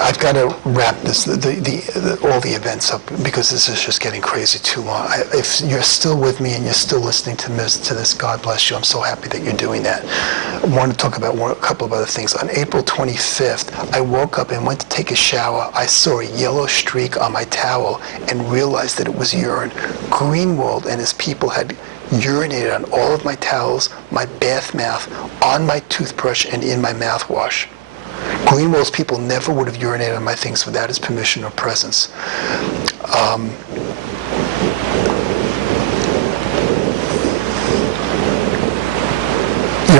I've got to wrap this, all the events up, because this is just getting crazy too long. If you're still with me and you're still listening to this, God bless you. I'm so happy that you're doing that. I want to talk about a couple of other things. On April 25th, I woke up and went to take a shower. I saw a yellow streak on my towel and realized that it was urine. Greenwald and his people had urinated on all of my towels, my bath mat, on my toothbrush, and in my mouthwash. Greenwald's people never would have urinated on my things without his permission or presence.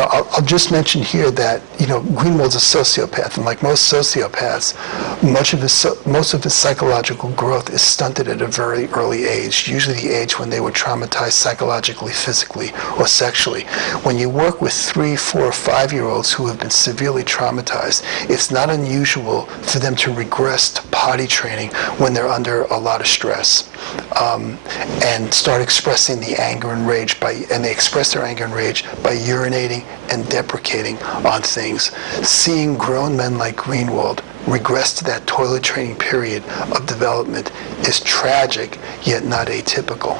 I'll just mention here that, Greenwald's a sociopath, and like most sociopaths, most of his psychological growth is stunted at a very early age, usually the age when they were traumatized psychologically, physically, or sexually. When you work with 3, 4, or 5-year-olds who have been severely traumatized, it's not unusual for them to regress to potty training when they're under a lot of stress. And start expressing the anger and rage and they express their anger and rage by urinating and deprecating on things. Seeing grown men like Greenwald regress to that toilet training period of development is tragic, yet not atypical.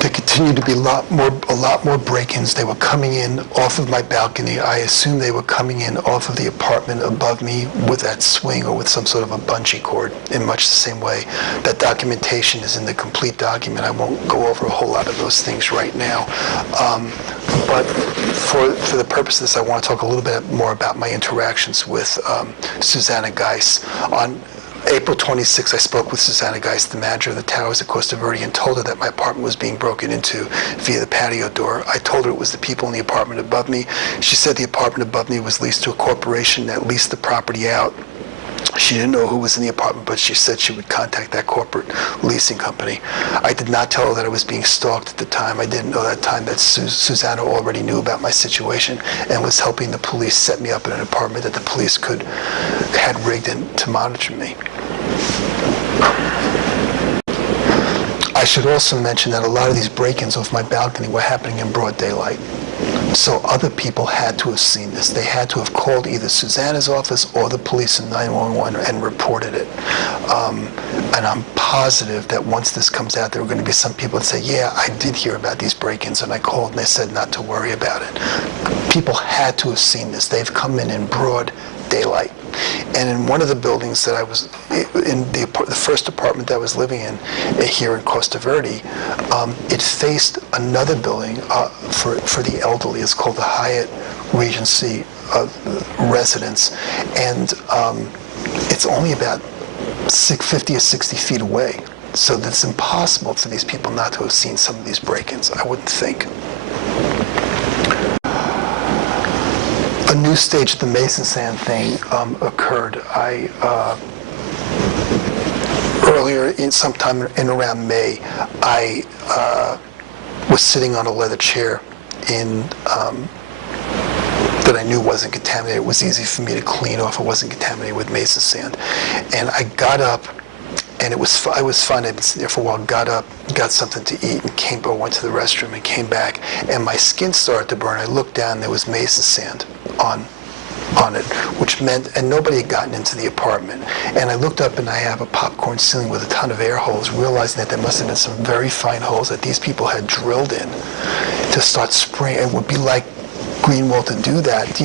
There continued to be a lot more break-ins. They were coming in off of my balcony. I assume they were coming in off of the apartment above me with that swing or with some sort of a bungee cord, in much the same way. That documentation is in the complete document. I won't go over a whole lot of those things right now. But for the purpose of this, I want to talk a little bit more about my interactions with Susanna Geis. On April 26th, I spoke with Susanna Geis, the manager of the towers at Costa Verde, and told her that my apartment was being broken into via the patio door. I told her it was the people in the apartment above me. She said the apartment above me was leased to a corporation that leased the property out. She didn't know who was in the apartment, but she said she would contact that corporate leasing company. I did not tell her that I was being stalked at the time. I didn't know that time that Susanna already knew about my situation and was helping the police set me up in an apartment that the police had rigged in to monitor me. I should also mention that a lot of these break-ins off my balcony were happening in broad daylight. So other people had to have seen this. They had to have called either Susanna's office or the police in 911 and reported it. And I'm positive that once this comes out, there are going to be some people that say, yeah, I did hear about these break-ins, and I called and they said not to worry about it. People had to have seen this. They've come in broad daylight. And in one of the buildings that I was in, the first apartment that I was living in here in Costa Verde, it faced another building for the elderly. It's called the Hyatt Regency Residence, and it's only about 50 or 60 feet away. So it's impossible for these people not to have seen some of these break-ins, I wouldn't think. A new stage of the Mason Sand thing occurred. Earlier, sometime in around May, I was sitting on a leather chair that I knew wasn't contaminated. It was easy for me to clean off. It wasn't contaminated with Mason sand. And I got up, and I was fine. I'd been sitting there for a while. Got up, got something to eat, and went to the restroom and came back. And my skin started to burn. I looked down. There was Mason sand on it, which meant, and nobody had gotten into the apartment. And I looked up, and I have a popcorn ceiling with a ton of air holes, realizing that there must have been some very fine holes that these people had drilled in to start spraying. It would be like Greenwald to do that,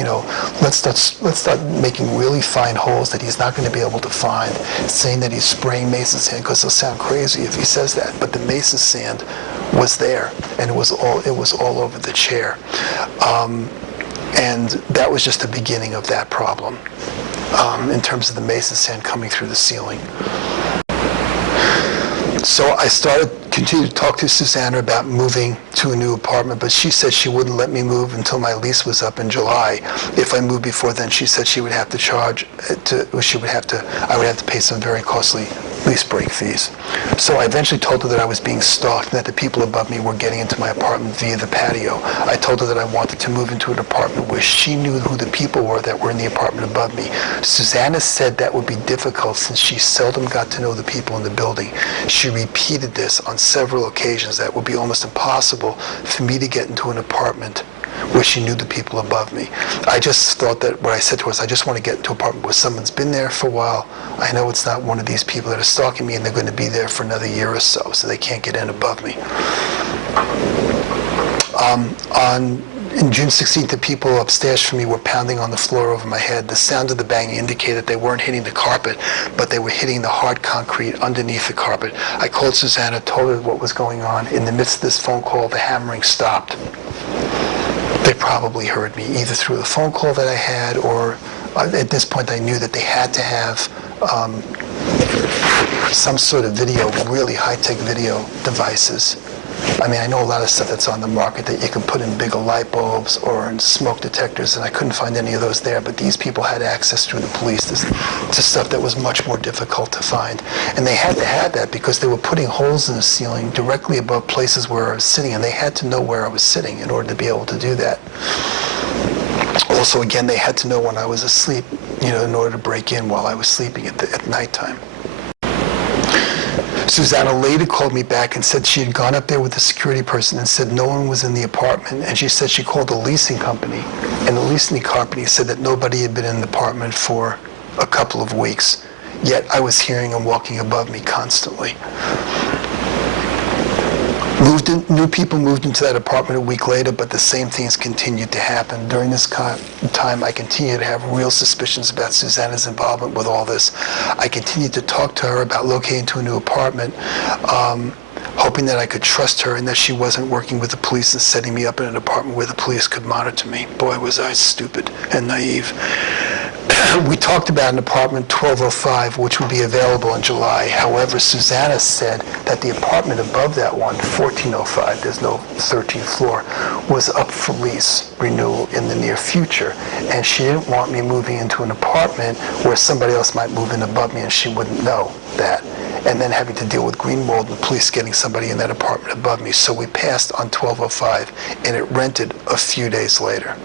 let's start making really fine holes that he's not going to be able to find, saying that he's spraying Mason sand, because he'll sound crazy if he says that. But the Mason sand was there, and it was all over the chair. And that was just the beginning of that problem, in terms of the Mason sand coming through the ceiling. So I continued to talk to Susanna about moving to a new apartment, but she said she wouldn't let me move until my lease was up in July. If I moved before then, she said she would have to I would have to pay some very costly lease break fees. So I eventually told her that I was being stalked and that the people above me were getting into my apartment via the patio. I told her that I wanted to move into an apartment where she knew who the people were that were in the apartment above me. Susanna said that would be difficult since she seldom got to know the people in the building. She repeated this on several occasions, that it would be almost impossible for me to get into an apartment where she knew the people above me. I just thought that what I said to her was, I just want to get into an apartment where someone's been there for a while. I know it's not one of these people that are stalking me and they're going to be there for another year or so they can't get in above me. In June 16th, the people upstairs from me were pounding on the floor over my head. The sound of the banging indicated they weren't hitting the carpet, but they were hitting the hard concrete underneath the carpet. I called Susanna, told her what was going on. In the midst of this phone call, the hammering stopped. They probably heard me, either through the phone call that I had, or at this point I knew that they had to have some sort of video, really high-tech video devices. I mean, I know a lot of stuff that's on the market that you can put in bigger light bulbs or in smoke detectors, and I couldn't find any of those there, but these people had access through the police to stuff that was much more difficult to find. And they had to have that because they were putting holes in the ceiling directly above places where I was sitting, and they had to know where I was sitting in order to be able to do that. Also, again, they had to know when I was asleep, in order to break in while I was sleeping at nighttime. Susanna later called me back and said she had gone up there with the security person and said no one was in the apartment, and she said she called the leasing company, and the leasing company said that nobody had been in the apartment for a couple of weeks, yet I was hearing them walking above me constantly. New people moved into that apartment a week later, but the same things continued to happen. During this time, I continued to have real suspicions about Susanna's involvement with all this. I continued to talk to her about locating to a new apartment, hoping that I could trust her and that she wasn't working with the police and setting me up in an apartment where the police could monitor me. Boy, was I stupid and naive. We talked about an apartment 1205, which would be available in July. However, Susanna said that the apartment above that one, 1405, there's no 13th floor, was up for lease renewal in the near future. And she didn't want me moving into an apartment where somebody else might move in above me and she wouldn't know that. And then having to deal with Greenwald and the police getting somebody in that apartment above me. So we passed on 1205, and it rented a few days later.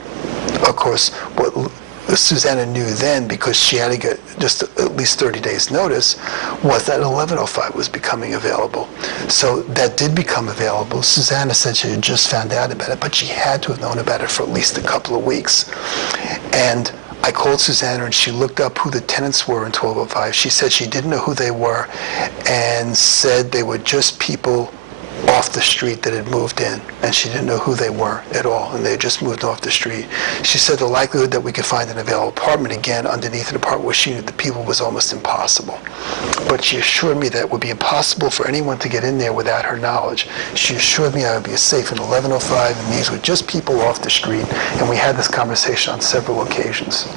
Of course, what Susanna knew then, because she had to get just at least 30 days notice, was that 1105 was becoming available. So that did become available. Susanna said she had just found out about it, but she had to have known about it for at least a couple of weeks. And I called Susanna and she looked up who the tenants were in 1205. She said she didn't know who they were and said they were just people off the street that had moved in, and she didn't know who they were at all, and they had just moved off the street. She said the likelihood that we could find an available apartment again underneath an apartment where she knew the people was almost impossible. But she assured me that it would be impossible for anyone to get in there without her knowledge. She assured me I would be safe in 1105, and these were just people off the street, and we had this conversation on several occasions.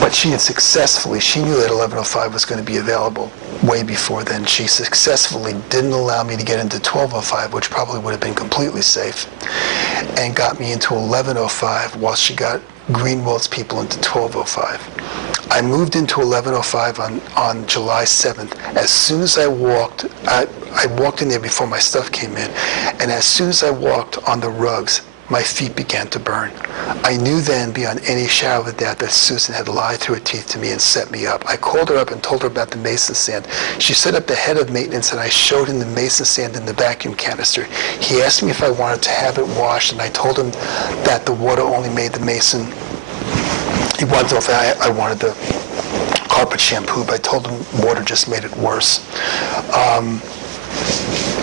But she knew that 1105 was going to be available way before then. She successfully didn't allow me to get into 1205, which probably would have been completely safe, and got me into 1105 while she got Greenwald's people into 1205. I moved into 1105 on July 7th. As soon as I walked in there before my stuff came in, and as soon as I walked on the rugs, my feet began to burn. I knew then, beyond any shadow of a doubt, that Susan had lied through her teeth to me and set me up. I called her up and told her about the mason sand. She set up the head of maintenance, and I showed him the mason sand in the vacuum canister. He asked me if I wanted to have it washed, and I told him that the water only made the mason. He wanted to know if I wanted the carpet shampoo, but I told him water just made it worse.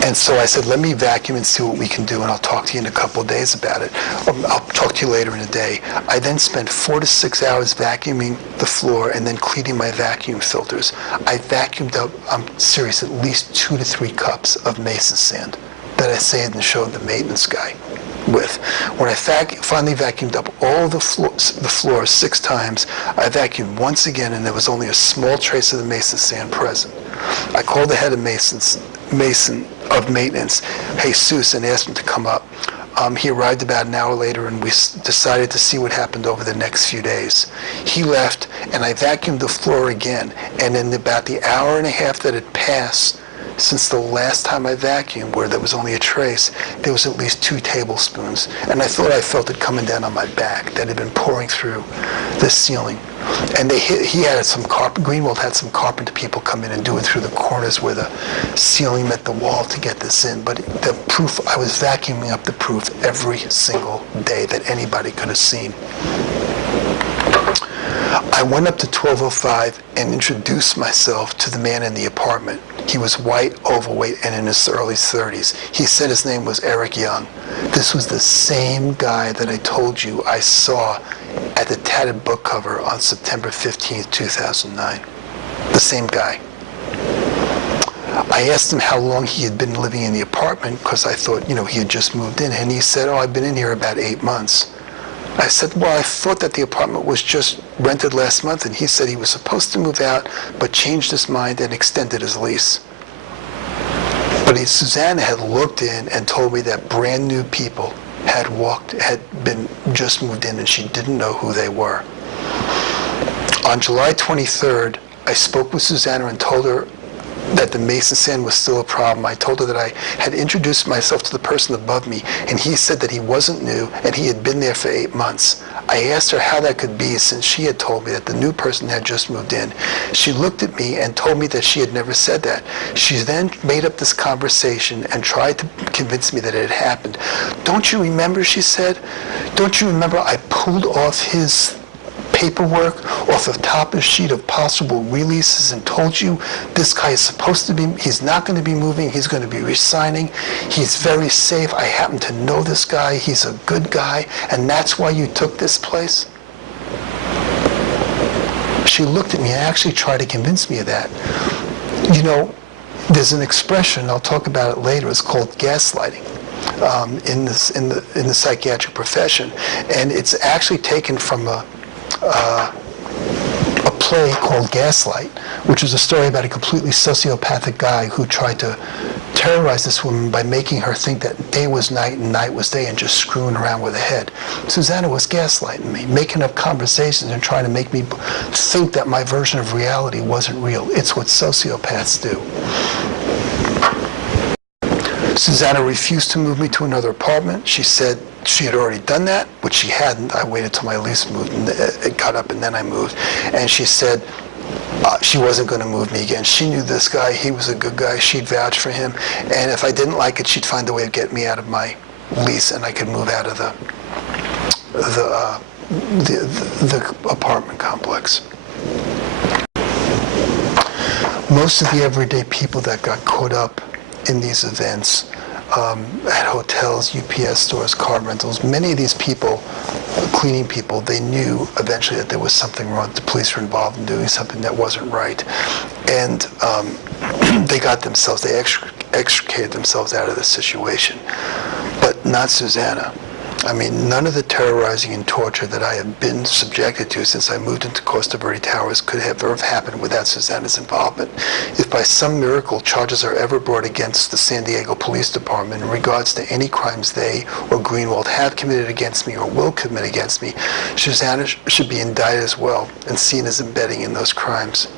And so I said, let me vacuum and see what we can do, and I'll talk to you in a couple of days about it. I'll talk to you later in the day. I then spent 4 to 6 hours vacuuming the floor and then cleaning my vacuum filters. I vacuumed up, I'm serious, at least 2 to 3 cups of mason sand that I saved and showed the maintenance guy with. When I finally vacuumed up all the floor 6 times, I vacuumed once again, and there was only a small trace of the mason sand present. I called the head of mason of maintenance, Jesus, and asked him to come up. He arrived about an hour later, and we decided to see what happened over the next few days. He left, and I vacuumed the floor again, and in about the hour and a half that had passed since the last time I vacuumed, where there was only a trace, there was at least 2 tablespoons. And I thought I felt it coming down on my back, that had been pouring through the ceiling. And he had some Greenwald had some carpenter people come in and do it through the corners where the ceiling met the wall to get this in. But the proof, I was vacuuming up the proof every single day that anybody could have seen. I went up to 1205 and introduced myself to the man in the apartment. He was white, overweight, and in his early 30s. He said his name was Eric Young. This was the same guy that I told you I saw at the tattered book cover on September 15th, 2009. The same guy. I asked him how long he had been living in the apartment because I thought, he had just moved in. And he said, I've been in here about 8 months. I said, well, I thought that the apartment was just rented last month. And he said he was supposed to move out, but changed his mind and extended his lease. But Susanna had looked in and told me that brand new people had been just moved in, and she didn't know who they were. On July 23rd, I spoke with Susanna and told her that the mason sand was still a problem. I told her that I had introduced myself to the person above me, and he said that he wasn't new and he had been there for 8 months. I asked her how that could be, since she had told me that the new person had just moved in. She looked at me and told me that she had never said that. She then made up this conversation and tried to convince me that it had happened. Don't you remember, she said, don't you remember I pulled off his paperwork off the top of a sheet of possible releases and told you this guy is supposed to be, he's not going to be moving, he's going to be resigning, he's very safe, I happen to know this guy, he's a good guy, and that's why you took this place? She looked at me and actually tried to convince me of that. There's an expression, I'll talk about it later, it's called gaslighting. In the psychiatric profession, and it's actually taken from a play called Gaslight, which is a story about a completely sociopathic guy who tried to terrorize this woman by making her think that day was night and night was day and just screwing around with her head. Susanna was gaslighting me, making up conversations and trying to make me think that my version of reality wasn't real. It's what sociopaths do. Susanna refused to move me to another apartment. She said she had already done that, which she hadn't. I waited till my lease moved and it got up and then I moved. And she said she wasn't going to move me again. She knew this guy. He was a good guy. She'd vouch for him. And if I didn't like it, she'd find a way of getting me out of my lease and I could move out of the apartment complex. Most of the everyday people that got caught up in these events at hotels, UPS stores, car rentals, many of these people, cleaning people, they knew eventually that there was something wrong. The police were involved in doing something that wasn't right. And they extricated themselves out of the situation. But not Susanna. I mean, none of the terrorizing and torture that I have been subjected to since I moved into Costa Verde Towers could have ever happened without Susanna's involvement. If by some miracle charges are ever brought against the San Diego Police Department in regards to any crimes they or Greenwald have committed against me or will commit against me, Susanna should be indicted as well and seen as embedding in those crimes.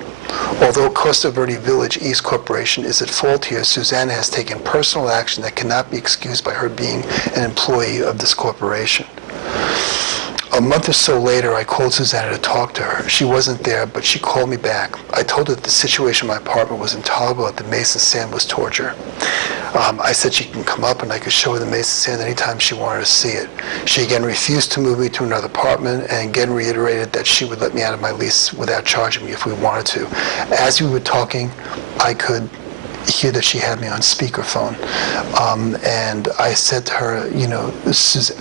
Although Costa Verde Village East Corporation is at fault here, Susanna has taken personal action that cannot be excused by her being an employee of this corporation. A month or so later, I called Susanna to talk to her. She wasn't there, but she called me back. I told her that the situation in my apartment was intolerable, that the mason sand was torture. I said she can come up and I could show her the mason sand anytime she wanted to see it. She again refused to move me to another apartment and again reiterated that she would let me out of my lease without charging me if we wanted to. As we were talking, I could hear that she had me on speakerphone. And I said to her,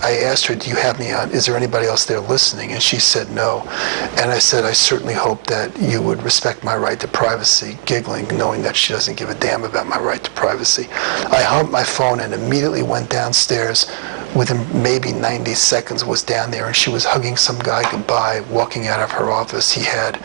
I asked her, do you have me on? Is there anybody else there listening? And she said no. And I said, I certainly hope that you would respect my right to privacy, giggling, knowing that she doesn't give a damn about my right to privacy. I hung up my phone and immediately went downstairs. Within maybe 90 seconds was down there and she was hugging some guy goodbye, walking out of her office. He had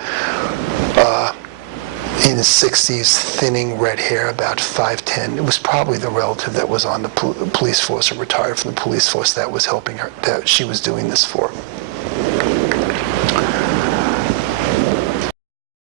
in his 60s, thinning red hair, about 5'10". It was probably the relative that was on the police force or retired from the police force that was helping her, that she was doing this for.